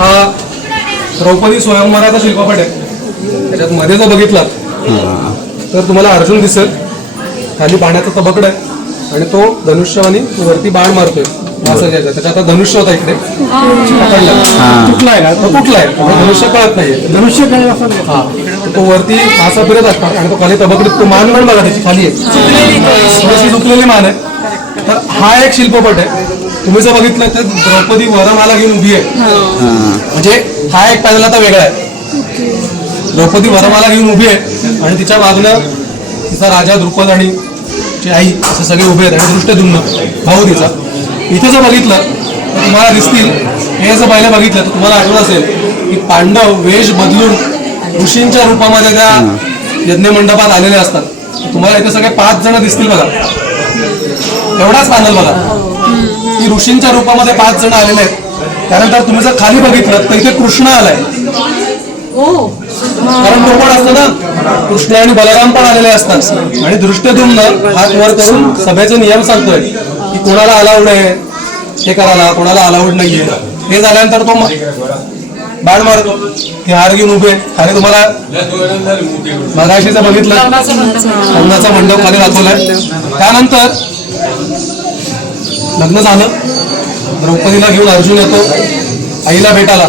हा द्रौपदी स्वयंवराचा शिल्पपट आहे. त्याच्यात मध्ये जो बघितला तर तुम्हाला अर्जुन दिसेल, खाली पाण्याचा तबकड आहे आणि तो धनुष्यवाणी वरती बाण मारतोय. असं घ्यायचं, त्याच्यात आता धनुष्य होता इकडे तुटलाय ना, तो तुटलाय, धनुष्य कळत नाहीये. धनुष्य काय हा तो वरती मासा फिरत असतात आणि तो खाली तबकडीत तो मान पण बघा त्याची खाली आहे, थोडीशी झुकलेली मान आहे. तर हा एक शिल्पपट आहे. तुम्ही जर बघितलं तर द्रौपदी वरमाला घेऊन उभी आहे, म्हणजे हा एक पॅनल आता वेगळा आहे. द्रौपदी वरमाला घेऊन उभी आहे आणि तिच्या मागणं तिचा राजा द्रुपद आणि तिची आई असे सगळे उभे आहेत आणि दृष्टद्युम्न भाऊ तिचा. इथे जर बघितलं तर तुम्हाला दिसतील, हे जर पहिलं बघितलं तर तुम्हाला आठवत असेल की पांडव वेश बदलून ऋषींच्या रूपामध्ये त्या यज्ञमंडपात आलेले असतात. तुम्हाला इथे सगळे 5 जण दिसतील बघा, एवढाच पॅनल बघा की ऋषींच्या रूपामध्ये 5 जण आलेले आहेत. त्यानंतर तुम्ही जर खाली बघितलं तर इथे कृष्ण आलाय, कारण तो पण असतं ना, कृष्ण आणि बलराम पण आलेले असतात. आणि दृष्टद्युम्न हात वर करून सभेचे नियम सांगतोय की कोणाला अलाउड आहे हे करायला, कोणाला अलाउड नाहीये. हे झाल्यानंतर तो बाण मारतो, ते हार घेऊन उभे. आणि तुम्हाला मगाशीच बघितलं लग्नाचा मंडप खाली दाखवलाय. त्यानंतर लग्न झालं, द्रौपदीला घेऊन अर्जुन येतो आईला भेटायला.